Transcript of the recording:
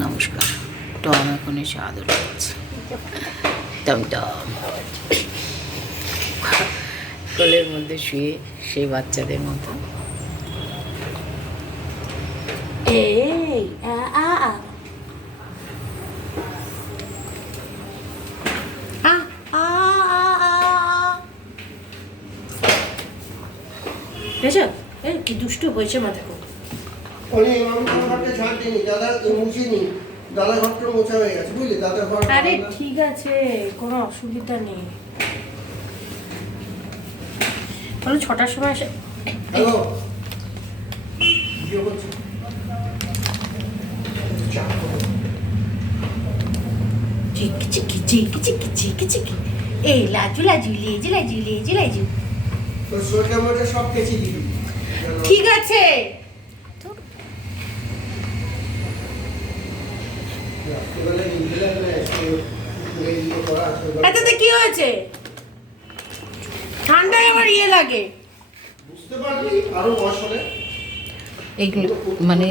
নমস্কার। টম এখন এসে আদর করছে। টমটম কোলের মধ্যে শুয়ে সেই বাচ্চাদের মতো। এই আ আ আ আ আ আ এসো এই কি দুষ্টু হয়েছে মাথা কো আমি তোমার ঘরটা ঝাড় দিইনি, দাদা মুছিনি, দাদা ঘরটা মোছা হয়ে গেছে বুঝলি, দাদা ঘর। আরে ঠিক আছে কোনো অসুবিধা নেই বলো 6টার সময় আসে হ্যালো ভিডিও করছি। চা করো। চিকি চিকি চিকি চিকি চিকি চিকি এই লাজু লাজু লেজু লাজু লেজু লাজু তো সোজা মোজা সব কেচে দিবি। ঠিক আছে রাত্রিবেলা ইন্টারনেট না এসে ইয়ে করা আছে। এটাতে কি হয়েছে ঠান্ডায় আমার ইয়ে লাগে বুঝতে পারবি আরো বয়স হলে এগুলো মানে